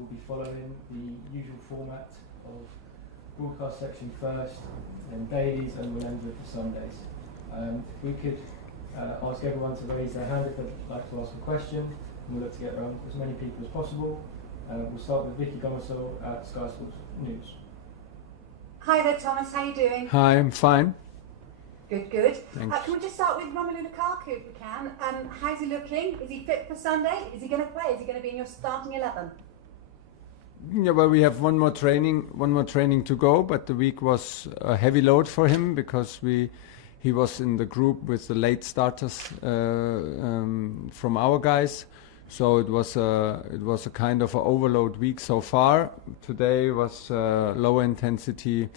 we'll be following the usual format of broadcast section first, then dailies, and we'll end with the Sundays. If we could ask everyone to raise their hand if they'd like to ask a question, and we'll look to get around as many people as possible. We'll start with Vicky Gomersall at Sky Sports News. Hi there, Thomas. How are you doing? Hi, I'm fine. Good, good. Thanks. Can we just start with Romelu Lukaku if we can? How's he looking? Is he fit for Sunday? Is he going to play? Is he going to be in your starting 11? Yeah, well, we have one more training to go, but the week was a heavy load for him because he was in the group with the late starters from our guys. So it was a kind of an overload week so far. Today was lower intensity,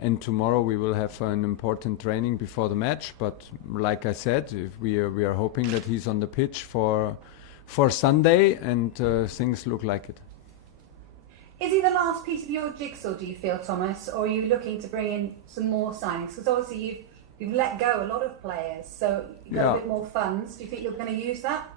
and tomorrow we will have an important training before the match. But like I said, if we are hoping that he's on the pitch for Sunday, and things look like it. Is he the last piece of your jigsaw, do you feel, Thomas, or are you looking to bring in some more signings? Because obviously you've let go a lot of players, so you've got a bit more funds. Do you think you're going to use that?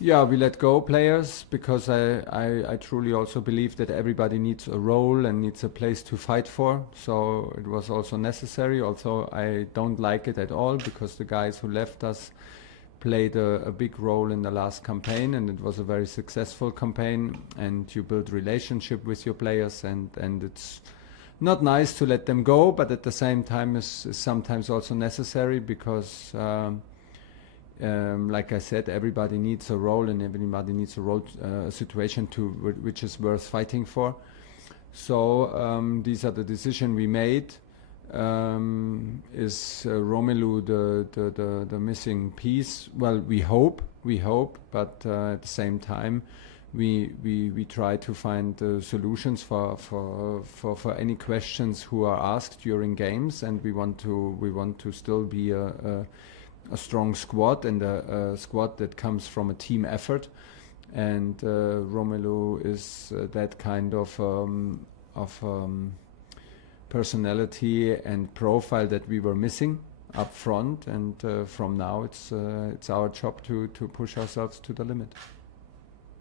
Yeah, we let go players because I truly also believe that everybody needs a role and needs a place to fight for. So it was also necessary. Also, I don't like it at all because the guys who left us played a big role in the last campaign, and it was a very successful campaign, and you build relationship with your players, and it's not nice to let them go, but at the same time is sometimes also necessary because like I said, everybody needs a role, and everybody needs a situation which is worth fighting for. So these are the decisions we made. Is Romelu the missing piece? Well, we hope, but at the same time, we try to find solutions for any questions who are asked during games, and we want to still be a strong squad, and a squad that comes from a team effort, and Romelu is that kind of personality and profile that we were missing up front, and from now it's our job to push ourselves to the limit.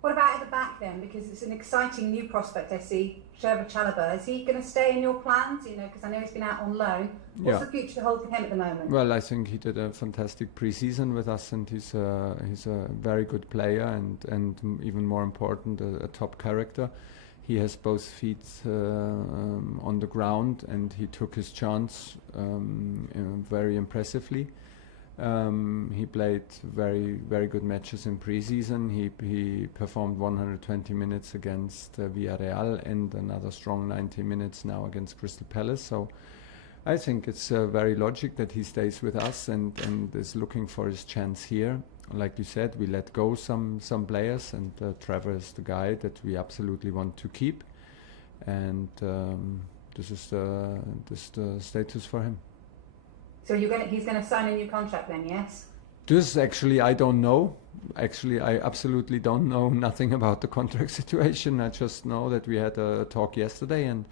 What about at the back then? Because it's an exciting new prospect I see, Sherva Chalobah. Is he going to stay in your plans? You know, because I know he's been out on loan. What's the future hold for him at the moment? Well, I think he did a fantastic pre-season with us, and he's a very good player, and even more important, a top character. He has both feet on the ground, and he took his chance very impressively. He played very good matches in pre-season. He performed 120 minutes against Villarreal and another strong 90 minutes now against Crystal Palace. So I think it's very logic that he stays with us and is looking for his chance here. Like you said, we let go some players, and Trevor is the guy that we absolutely want to keep, and this is the status for him. So he's going to sign a new contract then, yes? This actually I don't know. Actually, I absolutely don't know nothing about the contract situation. I just know that we had a talk yesterday, and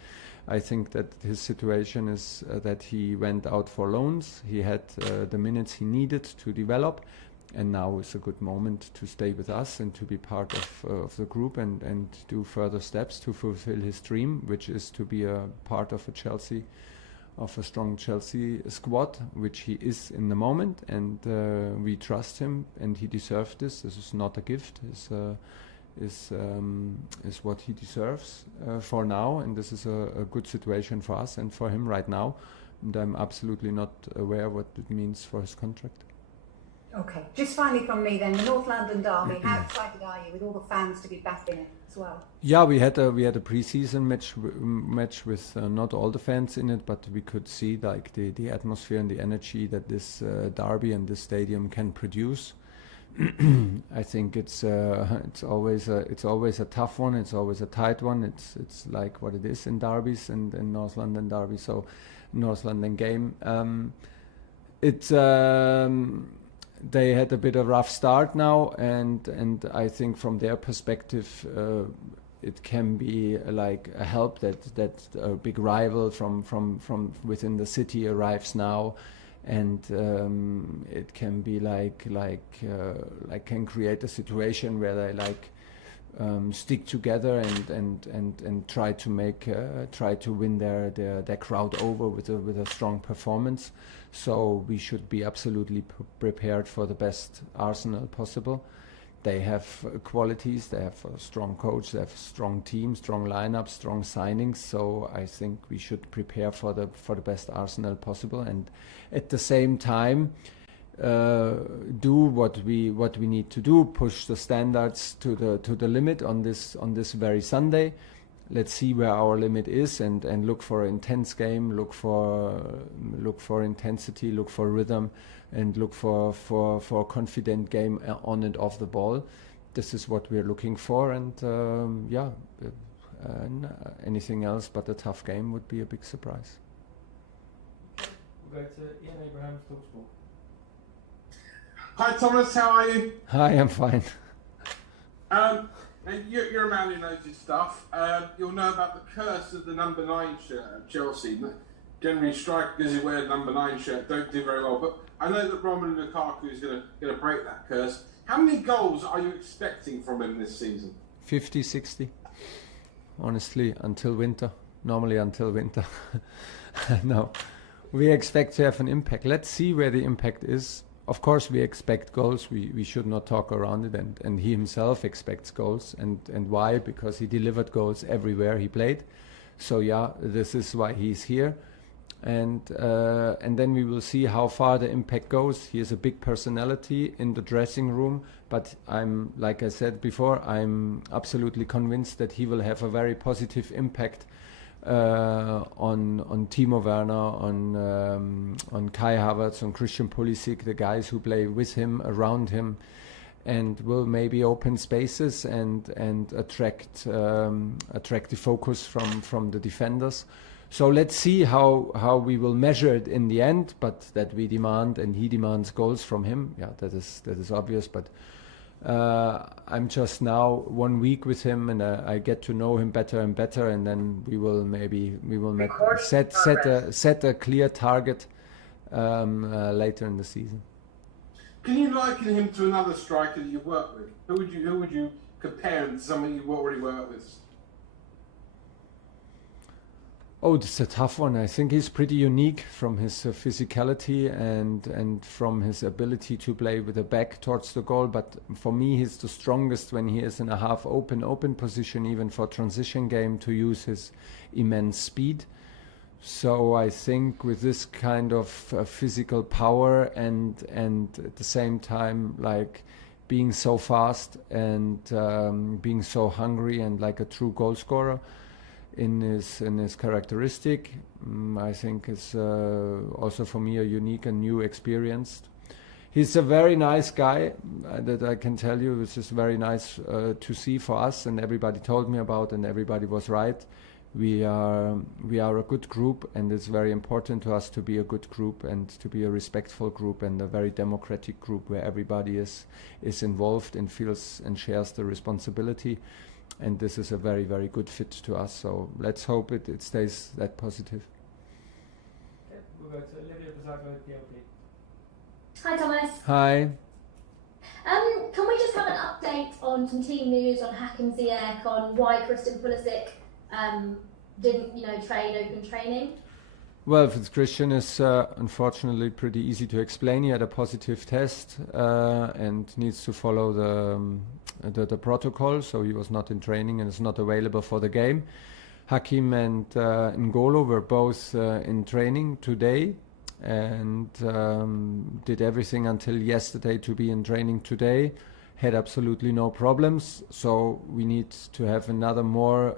I think that his situation is that he went out for loans. He had the minutes he needed to develop, and now is a good moment to stay with us and to be part of the group and do further steps to fulfill his dream, which is to be a part of a strong Chelsea squad, which he is in the moment, and we trust him, and he deserves this. This is not a gift. Is what he deserves for now, and this is a good situation for us and for him right now, and I'm absolutely not aware what it means for his contract. Okay, just finally from me then, the North London derby, how excited are you with all the fans to be back in it as well? Yeah, we had a pre-season match with not all the fans in it, but we could see like the atmosphere and the energy that this derby and this stadium can produce. I think it's always a tough one. It's always a tight one. It's like what it is in derbies and in North London derby. So North London game. They had a bit of a rough start now, and I think from their perspective, it can be like a help that a big rival from within the city arrives now, and it can be like can create a situation where they stick together and try to win their crowd over with a strong performance. So we should be absolutely prepared for the best Arsenal possible. They have qualities, they have a strong coach, they have a strong team, strong lineup, strong signings. So I think we should prepare for the best Arsenal possible, and at the same time do what we need to do, push the standards to the limit on this very Sunday. Let's see where our limit is, and look for an intense game, look for intensity, look for rhythm, and look for a confident game on and off the ball. This is what we're looking for, and anything else but a tough game would be a big surprise. We'll go to Ian Abraham's TalkSport. Hi Thomas, how are you? Hi, I'm fine. You're a man who knows his stuff. You'll know about the curse of the number 9 shirt at Chelsea. Generally, strikers who wear the number 9 shirt don't do very well. But I know that Romelu Lukaku is going to break that curse. How many goals are you expecting from him this season? 50, 60. Honestly, until winter. Normally until winter. No, we expect to have an impact. Let's see where the impact is. Of course, we expect goals. We should not talk around it. And he himself expects goals. And why? Because he delivered goals everywhere he played. So yeah, this is why he's here. And then we will see how far the impact goes. He has a big personality in the dressing room. But like I said before, I'm absolutely convinced that he will have a very positive impact on Timo Werner, on Kai Havertz, on Christian Pulisic, the guys who play with him, around him, and will maybe open spaces and attract the focus from the defenders. So let's see how we will measure it in the end. But that we demand, and he demands goals from him. Yeah, that is obvious. But I'm just now 1 week with him, and I get to know him better and better, and then we will set a clear target later in the season. Can you liken him to another striker that you've worked with? Who would you compare him to someone you've already worked with? Oh, this is a tough one. I think he's pretty unique from his physicality and from his ability to play with the back towards the goal. But for me, he's the strongest when he is in a half open position, even for transition game, to use his immense speed. So I think with this kind of physical power and at the same time, like being so fast and being so hungry and like a true goal scorer, in his characteristic, I think is also for me a unique and new experience. He's a very nice guy, that I can tell you. It's just very nice to see for us, and everybody told me about, and everybody was right. We are a good group, and it's very important to us to be a good group and to be a respectful group and a very democratic group where everybody is involved and feels and shares the responsibility. And this is a very, very good fit to us. So let's hope it stays that positive. Okay, we'll go to Olivia Bazzago, PLP. Hi Thomas. Hi. Can we just have an update on some team news on Hakim Ziyech, on why Christian Pulisic didn't train open training? Well, with Christian is unfortunately pretty easy to explain. He had a positive test and needs to follow the protocol, so he was not in training and is not available for the game. Hakim and N'Golo were both in training today and did everything until yesterday to be in training today. Had absolutely no problems, so we need to have another more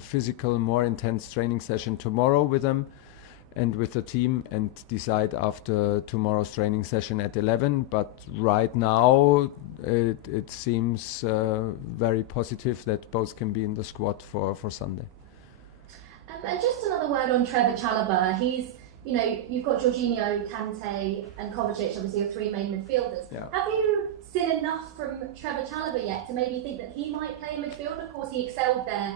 physical, more intense training session tomorrow with them and with the team, and decide after tomorrow's training session at 11. But right now it seems very positive that both can be in the squad for Sunday. And just another word on Trevor Chalobah. He's, you've got Jorginho, Kante and Kovacic, obviously your three main midfielders. Yeah. Have you seen enough from Trevor Chalobah yet to maybe think that he might play in midfield? Of course, he excelled there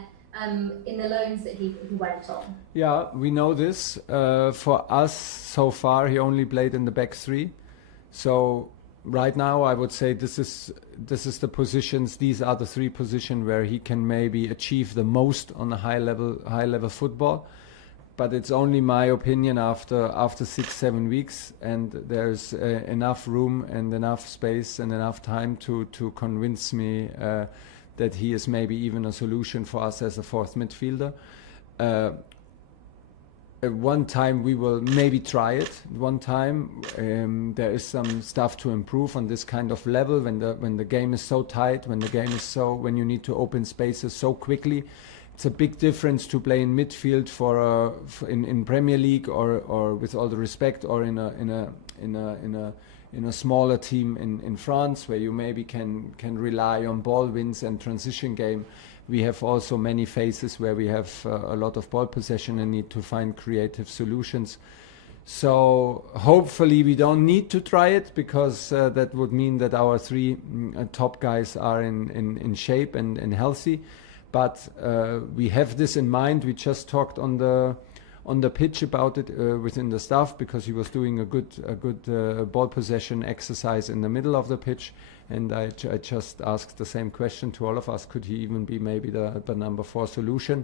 in the loans that he went on. Yeah, we know this. For us, so far, he only played in the back three. So right now I would say this is the positions. These are the three positions where he can maybe achieve the most on a high level football. But it's only my opinion after 6-7 weeks, and there's enough room and enough space and enough time to convince me that he is maybe even a solution for us as a fourth midfielder. At one time we will maybe try it. One time there is some stuff to improve on this kind of level when the game is so tight, when you need to open spaces so quickly. It's a big difference to play in midfield in Premier League or with all the respect, or in a smaller team in France, where you maybe can rely on ball wins and transition game. We have also many phases where we have a lot of ball possession and need to find creative solutions. So hopefully we don't need to try it, because that would mean that our three top guys are in shape and healthy. But we have this in mind. We just talked on the pitch about it within the staff, because he was doing a good ball possession exercise in the middle of the pitch, and I just asked the same question to all of us: could he even be maybe the number 4 solution?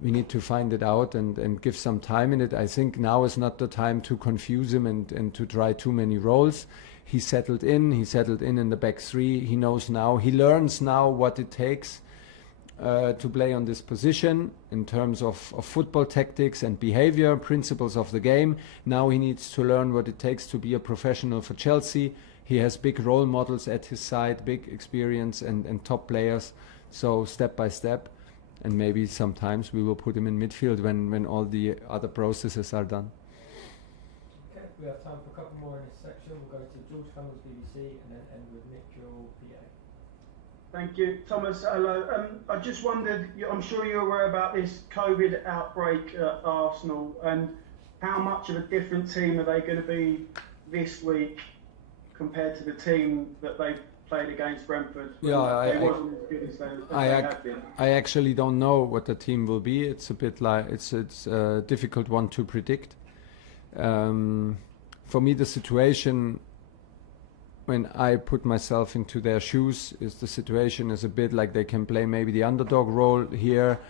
We need to find it out and give some time in it. I think now is not the time to confuse him and to try too many roles. He settled in the back three. He knows now. He learns now what it takes to play on this position in terms of football tactics and behavior, principles of the game. Now he needs to learn what it takes to be a professional for Chelsea. He has big role models at his side, big experience and top players. So step by step, and maybe sometimes we will put him in midfield when all the other processes are done. Okay, we have time for a couple more in this section. We'll go to George Cummins, BBC, and then end with Nick Jewell, PA. Thank you. Thomas, hello. I just wondered, I'm sure you're aware about this COVID outbreak at Arsenal, and how much of a different team are they going to be this week compared to the team that they played against Brentford? Yeah, they wasn't as good as they have been. I actually don't know what the team will be. It's a bit like it's a difficult one to predict. For me, the situation, when I put myself into their shoes, is the situation is a bit like they can play maybe the underdog role here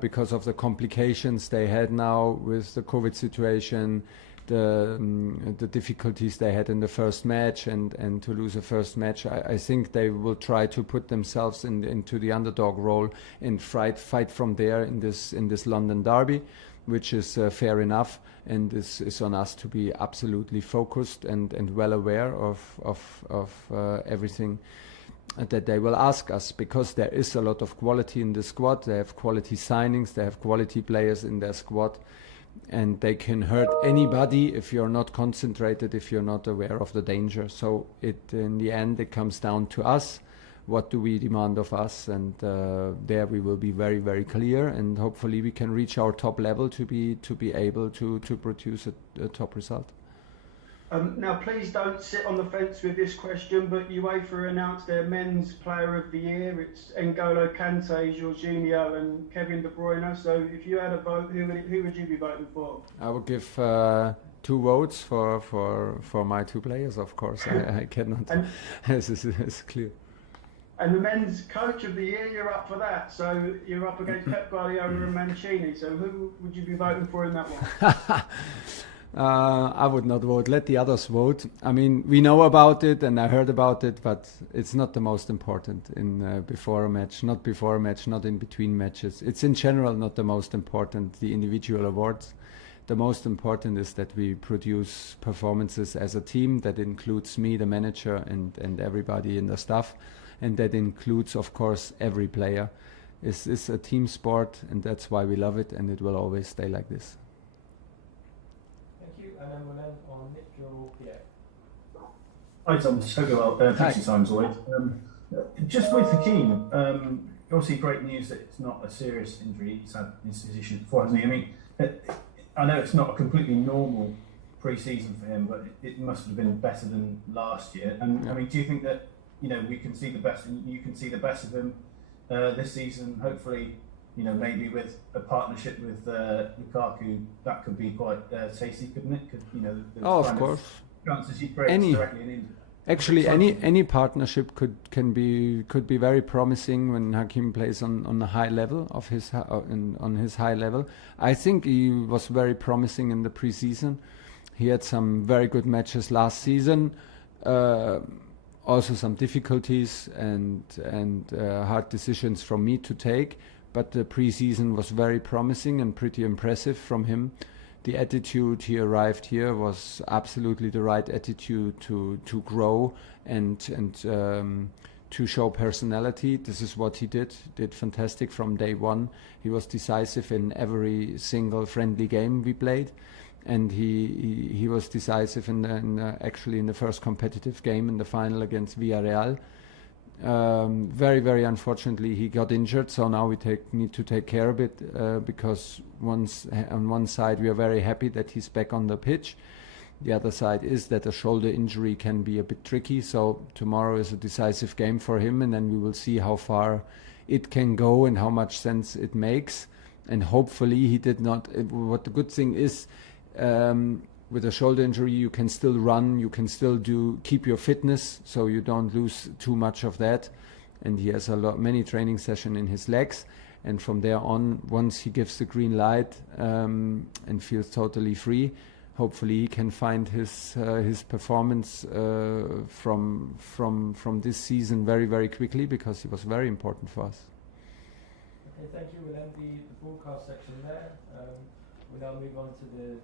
because of the complications they had now with the COVID situation, the difficulties they had in the first match, and to lose a first match. I think they will try to put themselves into the underdog role and fight from there in this London derby, which is fair enough, and is on us to be absolutely focused and well aware of everything that they will ask us, because there is a lot of quality in the squad. They have quality signings, they have quality players in their squad, and they can hurt anybody if you're not concentrated, if you're not aware of the danger. So in the end it comes down to us. What do we demand of us? And there we will be very, very clear, and hopefully we can reach our top level to be able to produce a top result. Now, please don't sit on the fence with this question, but UEFA announced their Men's Player of the Year. It's N'Golo Kante, Jorginho and Kevin De Bruyne. So if you had a vote, who would you be voting for? I would give 2 votes for my 2 players, of course. I cannot. It's clear. And the Men's Coach of the Year, you're up for that. So you're up against Pep Guardiola and Mancini. So who would you be voting for in that one? I would not vote. Let the others vote. I mean, we know about it and I heard about it, but it's not the most important in before a match, not in between matches. It's in general not the most important, the individual awards. The most important is that we produce performances as a team that includes me, the manager, and everybody in the staff. And that includes, of course, every player. It's a team sport, and that's why we love it, and it will always stay like this. Thank you, and then we'll end on Nick Jewell, PA. Hi Thomas, hope you're well. Thanks for your time as always. Just with Hakeem, obviously great news that it's not a serious injury. He's had his issues before, hasn't he? I mean, I know it's not a completely normal pre-season for him, but it must have been better than last year. And I mean, do you think that we can see the best, and you can see the best of him this season? Hopefully, maybe with a partnership with Lukaku, that could be quite tasty, couldn't it? Of course. Chances you create directly in India. Actually, any partnership could be very promising when Hakim plays on a high level of his on his high level. I think he was very promising in the preseason. He had some very good matches last season. Also some difficulties and hard decisions from me to take. But the preseason was very promising and pretty impressive from him. The attitude he arrived here was absolutely the right attitude to grow and to show personality. This is what he did fantastic from day one. He was decisive in every single friendly game we played, and he was decisive actually in the first competitive game in the final against Villarreal. Very, very unfortunately he got injured, so now we need to take care of it because on one side we are very happy that he's back on the pitch. The other side is that a shoulder injury can be a bit tricky, so tomorrow is a decisive game for him, and then we will see how far it can go and how much sense it makes. And hopefully he did not. What the good thing is, with a shoulder injury, you can still run, you can still keep your fitness, so you don't lose too much of that. And he has many training sessions in his legs. And from there on, once he gives the green light and feels totally free, hopefully he can find his performance from this season very, very quickly, because he was very important for us. Okay, thank you. We'll end the broadcast section there. We'll now move on to the